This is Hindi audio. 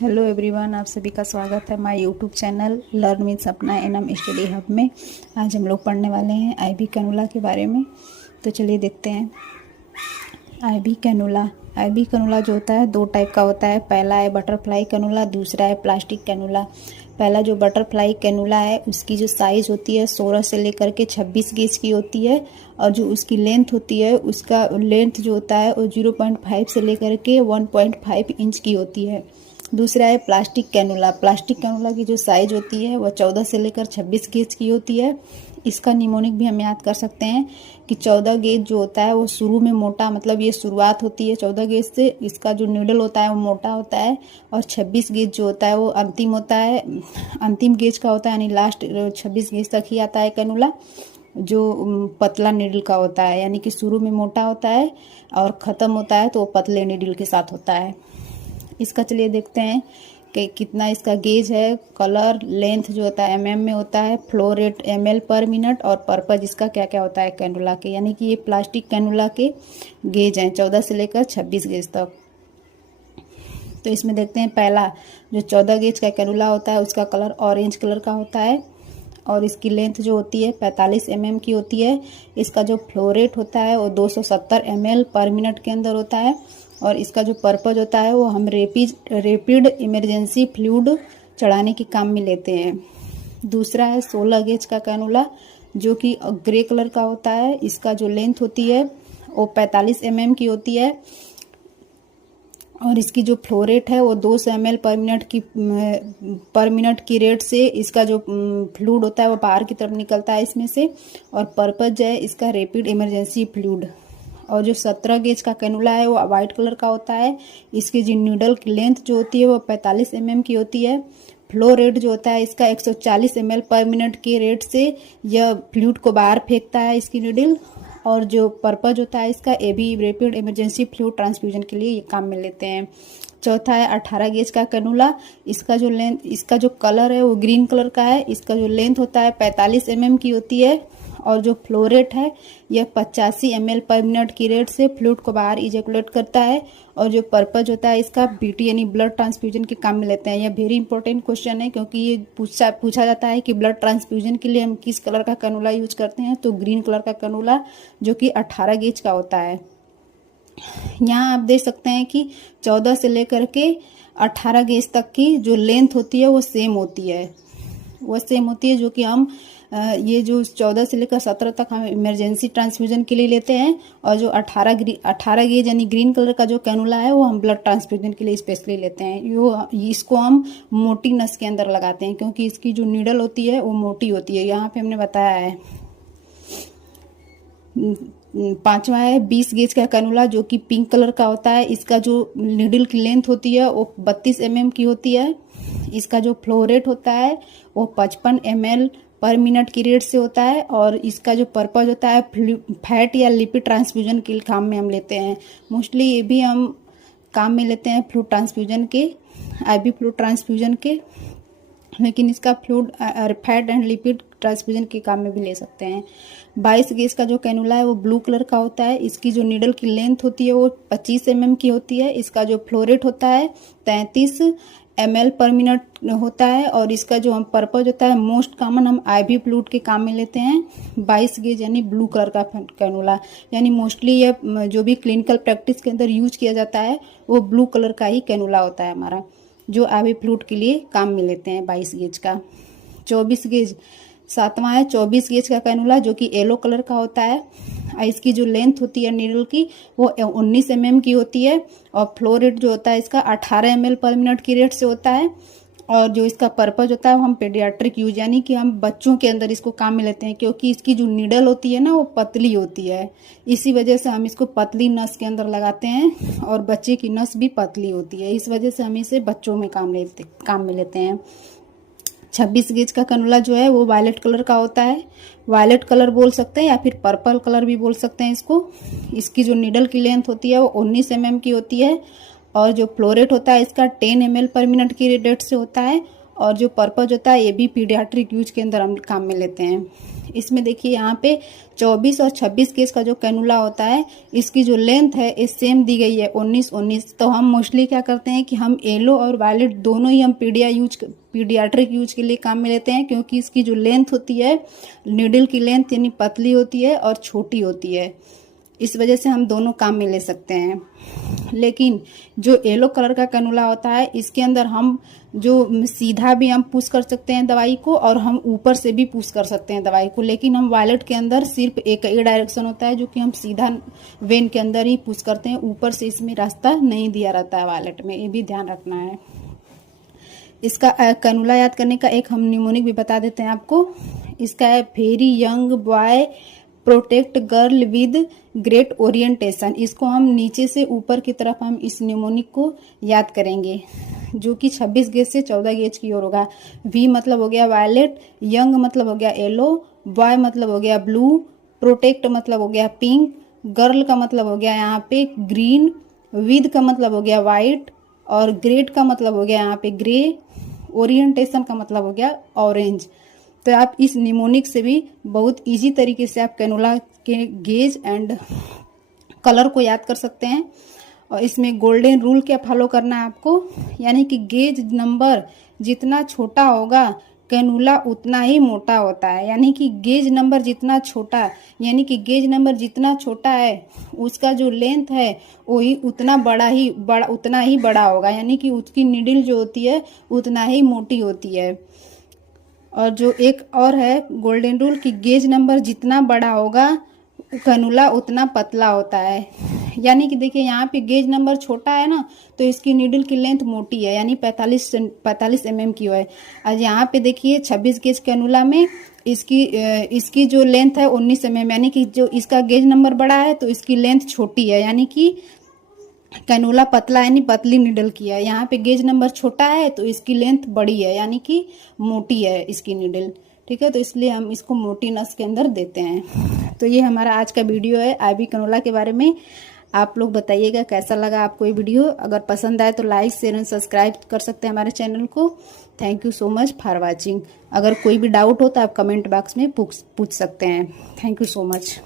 हेलो एवरीवन, आप सभी का स्वागत है my YouTube channel learn with सपना एनएम स्टडी हब में। आज हम लोग पढ़ने वाले हैं आईबी कैनुला के बारे में। तो चलिए देखते हैं। आईबी कैनुला जो होता है दो टाइप का होता है। पहला है बटरफ्लाई कैनुला, दूसरा है प्लास्टिक कैनुला। पहला जो बटरफ्लाई कैनुला है उसकी जो साइज़ होती है 16 से लेकर के 26 गेज की होती है, और जो उसकी लेंथ होती है उसका लेंथ जो होता है वो 0.5 से लेकर के 1.5 इंच की होती है। दूसरा है प्लास्टिक कैनुला की जो साइज होती है वह 14 से लेकर 26 गेज की होती है। इसका निमोनिक भी हम याद कर सकते हैं कि 14 गेज जो होता है वो शुरू में मोटा, मतलब ये शुरुआत होती है 14 गेज से, इसका जो नीडल होता है वो मोटा होता है, और 26 गेज जो होता है वो अंतिम होता है, अंतिम गेज का होता है, यानी लास्ट 26 गेज तक ही आता है कैनुला, जो पतला नीडल का होता है, यानी कि शुरू में मोटा होता है और ख़त्म होता है तो पतले नीडल के साथ होता है। इसका चलिए देखते हैं कि कितना इसका गेज है। कलर, लेंथ जो होता है एमएम में होता है, फ्लो रेट एमएल पर मिनट, और पर्पज इसका क्या क्या होता है कैनुला के, यानी कि ये प्लास्टिक कैनुला के गेज हैं 14 से लेकर 26 गेज तक। तो इसमें देखते हैं पहला जो 14 गेज का कैनुला होता है उसका कलर ऑरेंज कलर का होता है, और इसकी लेंथ जो होती है 45 mm की होती है। इसका जो फ्लो रेट होता है वो 270 ml पर मिनट के अंदर होता है, और इसका जो पर्पज होता है वो हम रेपिड इमरजेंसी फ्लूइड चढ़ाने के काम में लेते हैं। दूसरा है 16 गेज का कैनुला जो कि ग्रे कलर का होता है। इसका जो लेंथ होती है वो 45 mm की होती है, और इसकी जो फ्लो रेट है वो 200 ml पर मिनट की रेट से इसका जो फ्लूइड होता है वो बाहर की तरफ निकलता है इसमें से, और पर्पज है इसका रैपिड इमरजेंसी फ्लूइड। और जो 17 गेज का कैनुला है वो वाइट कलर का होता है। इसकी जो नीडल की लेंथ जो होती है वो 45 mm की होती है। फ्लो रेट जो होता है इसका 140 ml पर मिनट के रेट से यह फ्लूइड को बाहर फेंकता है इसकी नीडल, और जो पर्पज होता है इसका ये भी रैपिड इमरजेंसी फ्लूइड ट्रांसफ्यूजन के लिए ये काम में लेते हैं। चौथा है 18 गेज का कैनुला। इसका जो कलर है वो ग्रीन कलर का है। इसका जो लेंथ होता है 45 mm की होती है, और जो फ्लो रेट है यह 85 ml पर मिनट की रेट से फ्लूइड को बाहर इजेकुलेट करता है, और जो पर्पज होता है इसका बीटी यानी ब्लड ट्रांसफ्यूजन के काम में लेते हैं। यह वेरी इंपॉर्टेंट क्वेश्चन है क्योंकि ये पूछा जाता है कि ब्लड ट्रांसफ्यूजन के लिए हम किस कलर का कैनुला यूज करते हैं, तो ग्रीन कलर का कैनुला जो कि 18 गेज का होता है। यहाँ आप देख सकते हैं कि 14 से लेकर के 18 गेज तक की जो लेंथ होती है वो सेम होती है, जो कि हम ये जो 14 से लेकर 17 तक हम इमरजेंसी ट्रांसफ्यूजन के लिए लेते हैं, और जो 18 गेज यानी ग्रीन कलर का जो कैनुला है वो हम ब्लड ट्रांसफ्यूजन के लिए स्पेशली लेते हैं। इसको हम मोटी नस के अंदर लगाते हैं क्योंकि इसकी जो नीडल होती है वो मोटी होती है। यहाँ पे हमने बताया है। पांचवा है 20 गेज का कैनुला जो कि पिंक कलर का होता है। इसका जो नीडल की लेंथ होती है वो 32 mm की होती है। इसका जो फ्लो रेट होता है वो 55 ml पर मिनट की रेट से होता है, और इसका जो पर्पज होता है फैट या लिपिड ट्रांसफ्यूजन के काम में हम लेते हैं। मोस्टली ये भी हम काम में लेते हैं फ्लूइड ट्रांसफ्यूजन के, आईवी फ्लूइड ट्रांसफ्यूजन के, लेकिन इसका fluid fat and lipid transfusion के काम में भी ले सकते हैं। 22 गेज का जो कैनुला है वो ब्लू कलर का होता है। इसकी जो नीडल की लेंथ होती है वो 25 mm की होती है। इसका जो फ्लो रेट होता है 33 ml पर मिनट होता है, और इसका जो हम पर्पज होता है मोस्ट कॉमन हम आईवी फ्लूइड के काम में लेते हैं। 22 गेज यानी ब्लू कलर का कैनुला, यानी मोस्टली ये जो भी क्लिनिकल प्रैक्टिस के अंदर यूज किया जाता है वो ब्लू कलर का ही कैनुला होता है हमारा, जो आईवी फ्लूइड के लिए काम में लेते हैं 22 गेज का। 24 गेज, सातवां है 24 गेज का कैनुला जो कि येलो कलर का होता है। इसकी जो लेंथ होती है नीडल की वो 19 mm की होती है, और फ्लो रेट जो होता है इसका 18 ml पर मिनट की रेट से होता है, और जो इसका पर्पज होता है वो हम पेडियाट्रिक यूज यानी कि हम बच्चों के अंदर इसको काम में लेते हैं, क्योंकि इसकी जो नीडल होती है ना वो पतली होती है। इसी वजह से हम इसको पतली नस के अंदर लगाते हैं, और बच्चे की नस भी पतली होती है, इस वजह से हम इसे बच्चों में काम में लेते हैं। 26 गेज का कैनुला जो है वो वायलेट कलर का होता है। वायलेट कलर बोल सकते हैं या फिर पर्पल कलर भी बोल सकते हैं इसको। इसकी जो नीडल की लेंथ होती है वो 19 mm की होती है, और जो फ्लो रेट होता है इसका 10 ml पर मिनट की रेट से होता है, और जो पर्पज होता है ये भी पीडियाट्रिक यूज के अंदर हम काम में लेते हैं। इसमें देखिए यहाँ पे 24 और 26 गेज का जो कैनुला होता है, इसकी जो लेंथ है ये सेम दी गई है 19-19। तो हम मोस्टली क्या करते हैं कि हम येलो और वायलेट दोनों ही हम पीडियाट्रिक यूज के लिए काम में लेते हैं, क्योंकि इसकी जो लेंथ होती है, नीडल की लेंथ यानी पतली होती है और छोटी होती है। इस वजह से हम दोनों काम में ले सकते हैं। लेकिन जो येलो कलर का कैनुला होता है, इसके अंदर हम जो सीधा भी हम पुश कर सकते हैं दवाई को, और हम ऊपर से भी पुश कर सकते हैं दवाई को। लेकिन हम वायलेट के अंदर सिर्फ एक ही डायरेक्शन होता है, जो कि हम सीधा वेन के अंदर ही पुश करते हैं, ऊपर से इसमें रास्ता नहीं दिया रहता है वायलेट में, ये भी ध्यान रखना है। इसका कैनुला याद करने का एक हम निमोनिक भी बता देते हैं आपको। इसका है very young boy protect girl with great orientation. इसको हम नीचे से ऊपर की तरफ हम इस निमोनिक को याद करेंगे, जो कि 26 गेज से 14 गेज की ओर होगा। वी मतलब हो गया वायलेट, यंग मतलब हो गया येलो, बॉय मतलब हो गया ब्लू, प्रोटेक्ट मतलब हो गया पिंक, गर्ल का मतलब हो गया यहाँ पे ग्रीन, विद का मतलब हो गया वाइट, और ग्रेट का मतलब हो गया यहाँ पे ग्रे, ओरिएंटेशन का मतलब हो गया ऑरेंज। तो आप इस निमोनिक से भी बहुत इजी तरीके से आप कैनुला के गेज एंड कलर को याद कर सकते हैं। और इसमें गोल्डन रूल क्या फॉलो करना है आपको, यानी कि गेज नंबर जितना छोटा होगा कैनुला उतना ही मोटा होता है। यानी कि गेज नंबर जितना छोटा, यानी कि गेज नंबर जितना छोटा है उसका जो लेंथ है वही उतना ही बड़ा होगा। यानी कि उसकी नीडल जो होती है उतना ही मोटी होती है। और जो एक और है गोल्डन रूल कि गेज नंबर जितना बड़ा होगा कैनुला उतना पतला होता है। यानी कि देखिए यहाँ पे गेज नंबर छोटा है ना, तो इसकी नीडल की लेंथ मोटी है, यानी 45 mm की है। आज यहाँ पे देखिए 26 गेज कैनुला में इसकी जो लेंथ है 19 mm, यानी कि जो इसका गेज नंबर बड़ा है तो इसकी लेंथ छोटी है, यानी कि कैनुला पतला यानी पतली नीडल की है। यहाँ पे गेज नंबर छोटा है तो इसकी लेंथ बड़ी है, यानी कि मोटी है इसकी नीडल। ठीक है, तो इसलिए हम इसको मोटी नस के अंदर देते हैं। तो ये हमारा आज का वीडियो है आईवी कैनुला के बारे में। आप लोग बताइएगा कैसा लगा आपको ये वीडियो। अगर पसंद आए तो लाइक शेयर एंड सब्सक्राइब कर सकते हैं हमारे चैनल को। Thank you so much for watching. अगर कोई भी डाउट हो तो आप कमेंट बॉक्स में पूछ सकते हैं। Thank you so much.